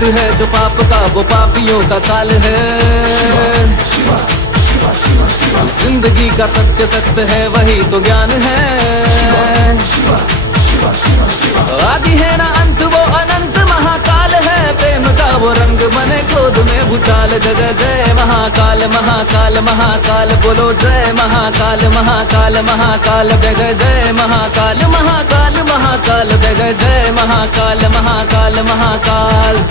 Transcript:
अंत है जो पाप का वो पापियों का काल है। जिंदगी का सत्य सत्य है वही तो ज्ञान है। आदि है ना अंत वो अनंत महाकाल है। प्रेम का वो रंग बने क्रोध में भूचाल। जय जय जय महाकाल महाकाल महाकाल बोलो जय महाकाल महाकाल महाकाल। जय जय जय महाकाल महाकाल महाकाल। जय जय जय महाकाल महाकाल महाकाल।